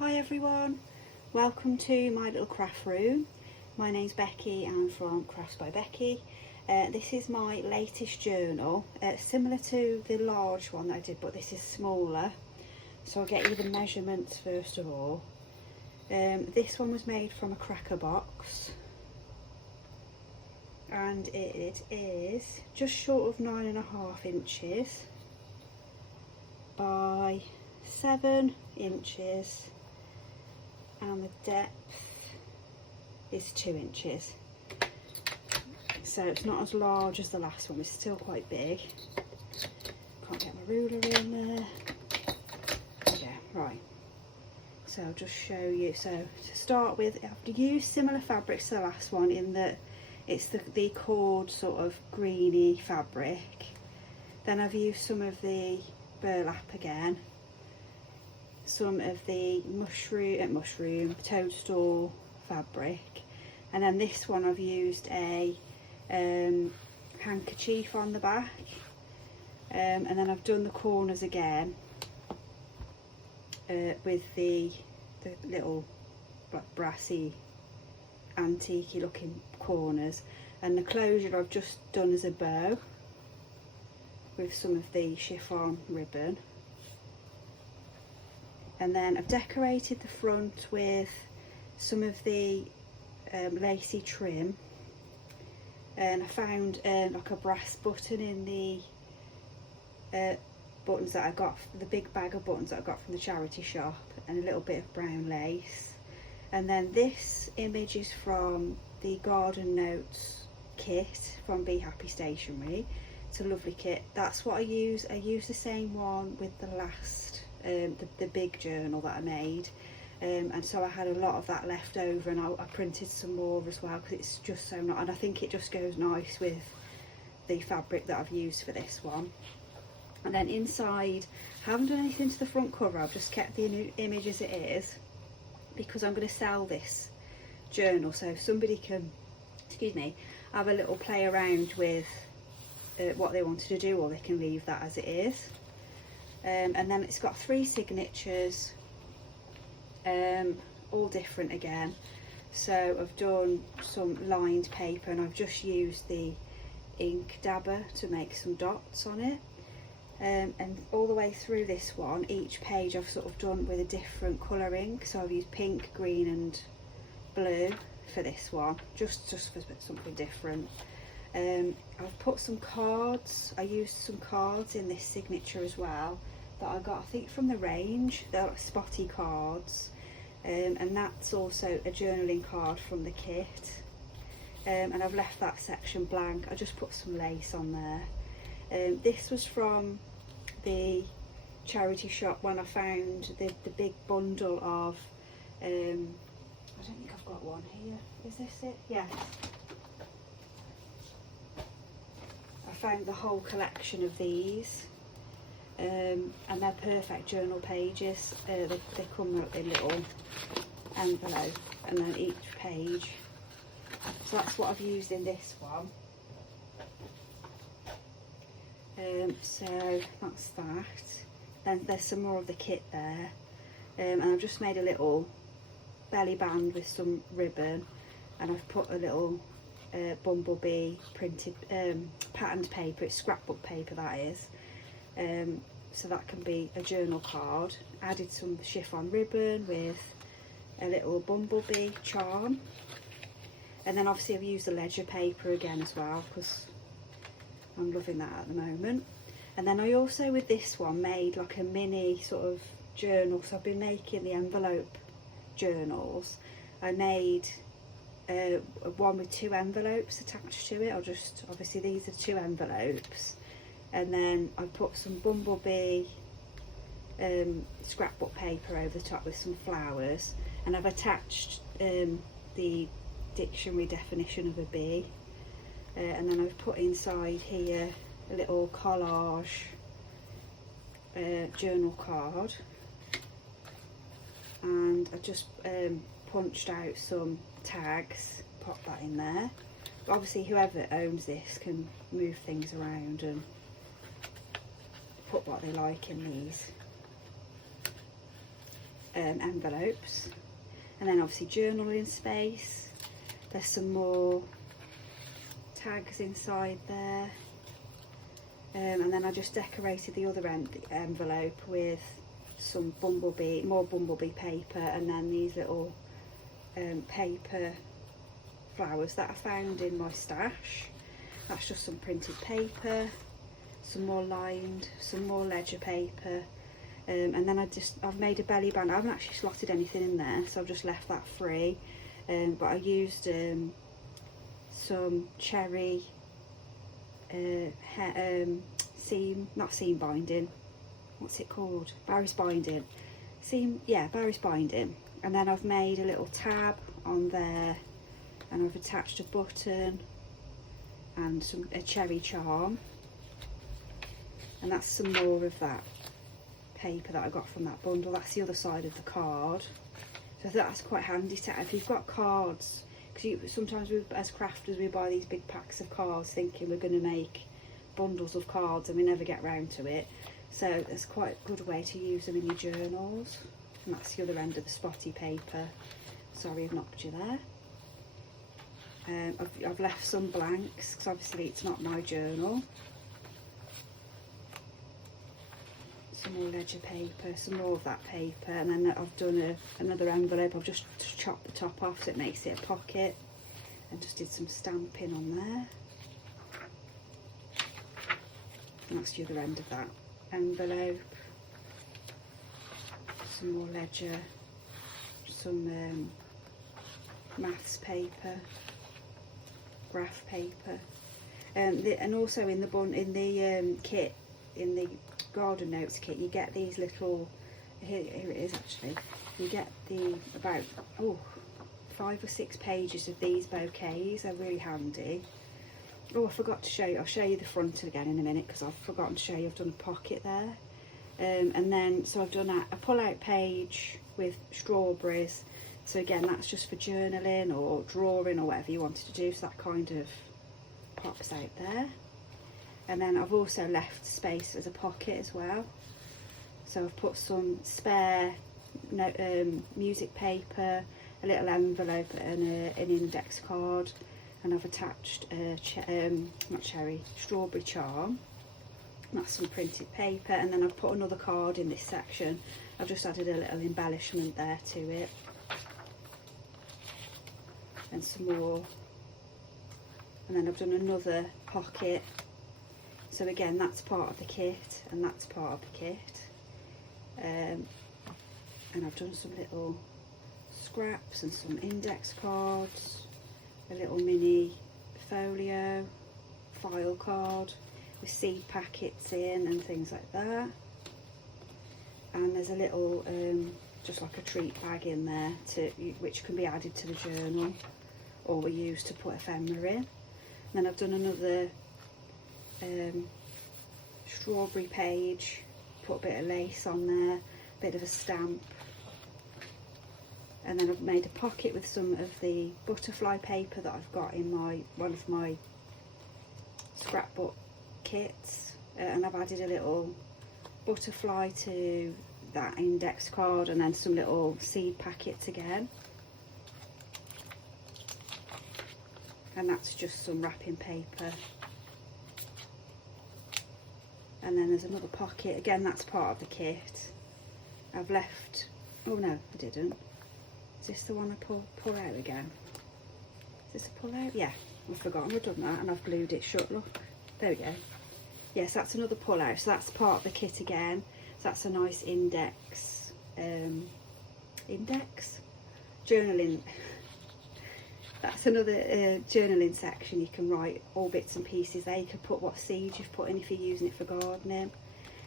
Hi everyone, welcome to my little craft room. My name's Becky, I'm from Crafts by Becky. This is my latest journal, similar to the large one that I did, but this is smaller. So I'll get you the measurements first of all. This one was made from a cracker box and it is just short of 9.5 inches by 7 inches. And the depth is 2 inches, so it's not as large as the last one, it's still quite big. Can't get my ruler in there. Yeah, right, so I'll just show you. So to start with, I've used similar fabrics to the last one in that it's the cord sort of greeny fabric. Then I've used some of the burlap again, some of the mushroom toadstool fabric, and then this one I've used a handkerchief on the back, and then I've done the corners again with the little brassy antique looking corners, and the closure I've just done as a bow with some of the chiffon ribbon. And then I've decorated the front with some of the lacy trim, and I found like a brass button in the buttons that I got, the big bag of buttons that I got from the charity shop, and a little bit of brown lace. And then this image is from the Garden Notes kit from Be Happy Stationery. It's a lovely kit. That's what I use. I use the same one with the last the big journal that I made, and so I had a lot of that left over, and I printed some more as well because it's just so nice, and I think it just goes nice with the fabric that I've used for this one. And then inside, I haven't done anything to the front cover, I've just kept the image as it is because I'm going to sell this journal, so if somebody can, excuse me, have a little play around with what they wanted to do, or they can leave that as it is. And then it's got 3 signatures, all different again. So I've done some lined paper, and I've just used the ink dabber to make some dots on it. And all the way through this one, each page I've sort of done with a different colour ink. So I've used pink, green and blue for this one, just for something different. I've put some cards, I used some cards in this signature as well that I got, I think, from the range. They're like spotty cards, and that's also a journaling card from the kit, and I've left that section blank. I just put some lace on there. This was from the charity shop when I found the big bundle of I don't think I've got one here, is this it? Yeah, I found the whole collection of these, and they're perfect journal pages. They come in little envelope, and then each page, so that's what I've used in this one. So that's that. Then there's some more of the kit there, and I've just made a little belly band with some ribbon, and I've put a little bumblebee printed patterned paper, it's scrapbook paper that is, so that can be a journal card. Added some chiffon ribbon with a little bumblebee charm, and then obviously I've used the ledger paper again as well because I'm loving that at the moment. And then I also, with this one, made like a mini sort of journal. So I've been making the envelope journals. I made one with 2 envelopes attached to it. Obviously these are 2 envelopes, and then I put some bumblebee scrapbook paper over the top with some flowers, and I've attached the dictionary definition of a bee, and then I've put inside here a little collage journal card, and I just punched out some tags, pop that in there. But obviously whoever owns this can move things around and put what they like in these. envelopes, and then obviously journaling space. There's some more tags inside there, and then I just decorated the other end of the envelope with some more bumblebee paper, and then these little paper flowers that I found in my stash. That's just some printed paper, some more lined, some more ledger paper, and then I've made a belly band. I haven't actually slotted anything in there, so I've just left that free, but I used some cherry not seam binding, what's it called, Barry's binding, Barry's binding, and then I've made a little tab on there, and I've attached a button and a cherry charm, and that's some more of that paper that I got from that bundle. That's the other side of the card, so I thought that's quite handy to have if you've got cards, because sometimes as crafters we buy these big packs of cards thinking we're going to make bundles of cards and we never get round to it, so it's quite a good way to use them in your journals. And that's the other end of the spotty paper. Sorry I've knocked you there. I've left some blanks because obviously it's not my journal. Some more ledger paper, some more of that paper, and then I've done another envelope. I've just chopped the top off so it makes it a pocket, and just did some stamping on there. And that's the other end of that envelope. Some more ledger, some maths paper, graph paper, and also in the kit, in the garden notes kit, you get these little, here it is actually, you get about 5 or 6 pages of these bouquets. They're really handy. Oh, I forgot to show you, I'll show you the front again in a minute because I've forgotten to show you. I've done a pocket there, and then so I've done a pull out page with strawberries, so again that's just for journaling or drawing or whatever you wanted to do, so that kind of pops out there. And then I've also left space as a pocket as well, so I've put some spare music paper, a little envelope and an index card, and I've attached a strawberry charm. That's some printed paper, and then I've put another card in this section. I've just added a little embellishment there to it, and some more, and then I've done another pocket. So again, that's part of the kit, and that's part of the kit, and I've done some little scraps and some index cards, a little mini folio file card with seed packets in and things like that, and there's a little just like a treat bag in there which can be added to the journal or we use to put ephemera in. And then I've done another strawberry page, put a bit of lace on there, a bit of a stamp, and then I've made a pocket with some of the butterfly paper that I've got in one of my scrapbook kits, and I've added a little butterfly to that index card, and then some little seed packets again, and that's just some wrapping paper. And then there's another pocket, again that's part of the kit. I've left, oh no I didn't, is this the one I pull out again? Is this a pull out? Yeah, I've forgotten I've done that, and I've glued it shut, look, there we go. Yes, that's another pull out, so that's part of the kit again. So that's a nice index journaling. That's another journaling section. You can write all bits and pieces there. You can put what seeds you've put in if you're using it for gardening.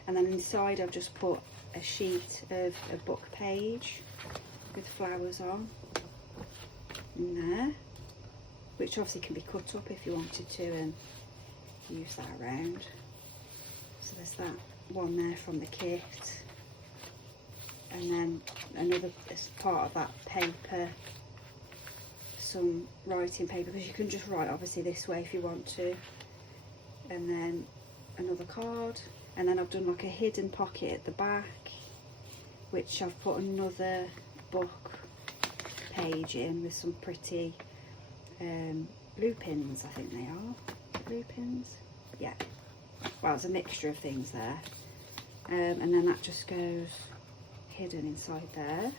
And then inside I've just put a sheet of a book page with flowers on in there, which obviously can be cut up if you wanted to and use that around. So there's that one there from the kit, and then another as part of that paper, some writing paper, because you can just write obviously this way if you want to, and then another card, and then I've done like a hidden pocket at the back which I've put another book page in with some pretty lupins, I think they are. Lupins? Yeah. Well, it's a mixture of things there. And then that just goes hidden inside there.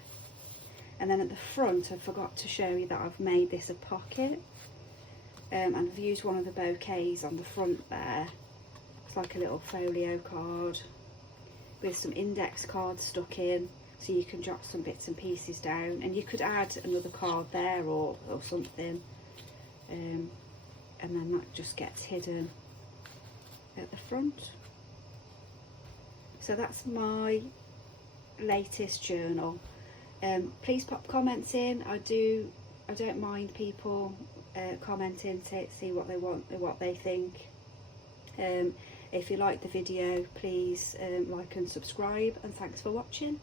And then at the front, I forgot to show you that I've made this a pocket. And I've used one of the bouquets on the front there. It's like a little folio card with some index cards stuck in, so you can jot some bits and pieces down, and you could add another card there or something, and then that just gets hidden at the front. So that's my latest journal. Please pop comments in. I don't mind people commenting to see what they want, what they think. If you like the video, please like and subscribe, and thanks for watching.